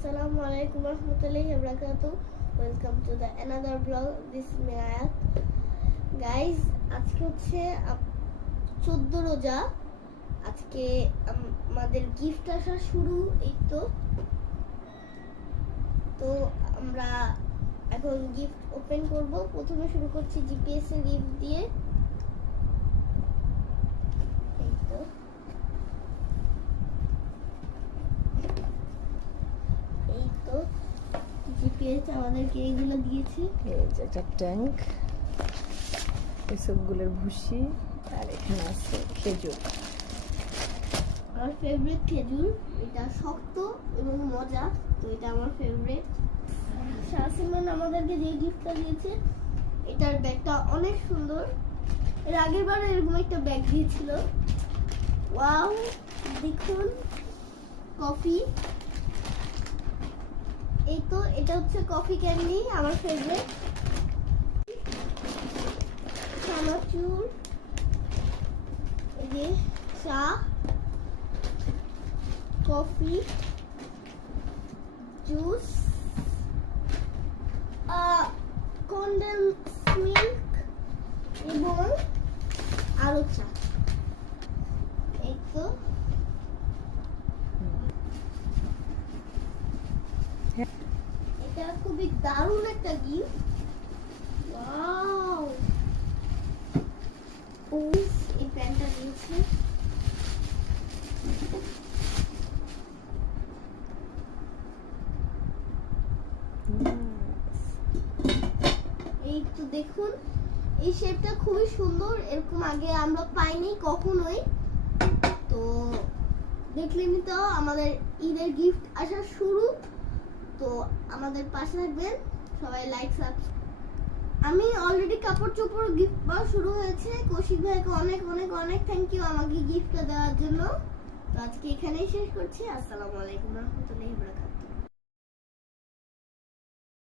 Assalamualaikum warahmatullahi wabarakatuh. Welcome to the another vlog. This is me Ayat. Guys, আজকে হচ্ছে 14 রোজা। আজকে আমাদের গিফট আসা শুরু, এই তো আমরা এখন গিফট ওপেন করব। প্রথমে শুরু করছি জিপিএস এর গিফট দিয়ে। এই তো জিপিএস আমাদেরকে এইগুলো দিয়েছে। এই যে একটা ট্যাঙ্ক, এসবগুলোর ভুসি, আর এখানে আছে খেজুর। আমার ফেভারিট খেজুর, এটা শক্ত এবং মজা, তো এটা আমার ফেভারিট। শাহসিমান আমাদেরকে যে গিফটটা দিয়েছে, এটার ব্যাগটা অনেক সুন্দর। এর আগের বার এরকম একটা ব্যাগ দিয়েছিল। ওয়াও, দেখুন কফি। এই তো এটা হচ্ছে কফি ক্যান্ডি, আমার ফেভারিট। চানাচুর, এই যে চা, কফি, জুস, কনডেন্স মিল্ক এবং আরো চা। এই তো এটা খুবই দারুণ একটা গিফট। ওয়াও, এই প্যান্টটা দিয়েছে। এই তো দেখুন, এই শেপটা খুবই সুন্দর, এরকম আগে আমরা পাইনি কখনোই। তো দেখলেনই তো আমাদের ঈদের গিফট আসা শুরু। তো আমাদের পাশে থাকবেন সবাই, লাইক সাবস্ক্রাইব। আমি অলরেডি কাপড় চোপড় গিফট পাওয়া শুরু হয়েছে। কৌশিক ভাইকে অনেক অনেক অনেক থ্যাংক ইউ আমাকে গিফটটা দেওয়ার জন্য। তো আজকে এখানেই শেষ করছি। আসসালামু আলাইকুম রহমতুল্লাহি ওয়া বারাকাতুহু।